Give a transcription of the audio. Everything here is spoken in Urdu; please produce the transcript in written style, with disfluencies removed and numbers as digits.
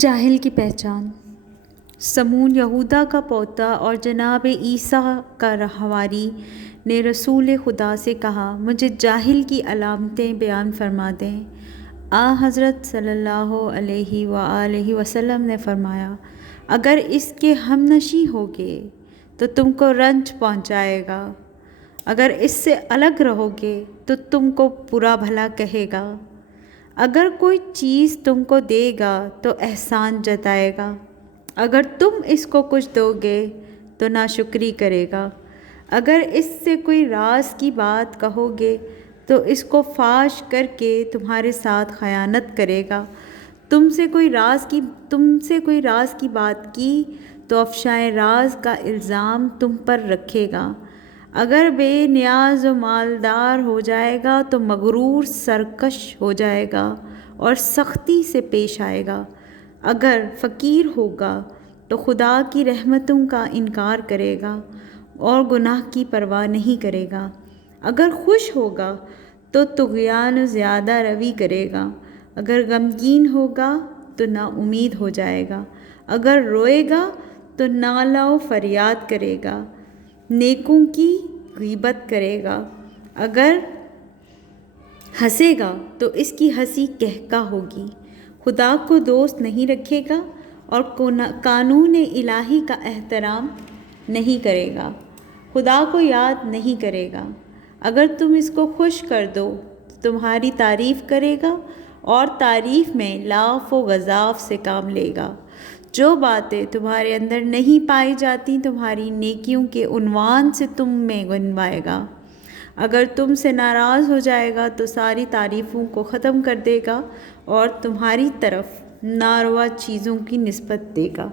جاہل کی پہچان۔ سمون یہودا کا پوتا اور جناب عیسیٰ کا حواری نے رسول خدا سے کہا، مجھے جاہل کی علامتیں بیان فرما دیں۔ حضرت صلی اللہ علیہ وآلہ وسلم نے فرمایا، اگر اس کے ہمنشیں ہوگے تو تم کو رنج پہنچائے گا، اگر اس سے الگ رہو گے تو تم کو برا بھلا کہے گا، اگر کوئی چیز تم کو دے گا تو احسان جتائے گا، اگر تم اس کو کچھ دو گے تو ناشکری کرے گا، اگر اس سے کوئی راز کی بات کہو گے تو اس کو فاش کر کے تمہارے ساتھ خیانت کرے گا، تم سے کوئی راز کی بات کی تو افشائے راز کا الزام تم پر رکھے گا، اگر بے نیاز و مالدار ہو جائے گا تو مغرور سرکش ہو جائے گا اور سختی سے پیش آئے گا، اگر فقیر ہوگا تو خدا کی رحمتوں کا انکار کرے گا اور گناہ کی پرواہ نہیں کرے گا، اگر خوش ہوگا تو طغیان و زیادہ روی کرے گا، اگر غمگین ہوگا تو نا امید ہو جائے گا، اگر روئے گا تو نالہ و فریاد کرے گا، نیکوں کی غیبت کرے گا، اگر ہنسے گا تو اس کی ہنسی کہکا ہوگی، خدا کو دوست نہیں رکھے گا اور قانون الہی کا احترام نہیں کرے گا، خدا کو یاد نہیں کرے گا، اگر تم اس کو خوش کر دو تو تمہاری تعریف کرے گا اور تعریف میں لاف و گزاف سے کام لے گا، جو باتیں تمہارے اندر نہیں پائی جاتی تمہاری نیکیوں کے عنوان سے تم میں گنوائے گا، اگر تم سے ناراض ہو جائے گا تو ساری تعریفوں کو ختم کر دے گا اور تمہاری طرف ناروا چیزوں کی نسبت دے گا۔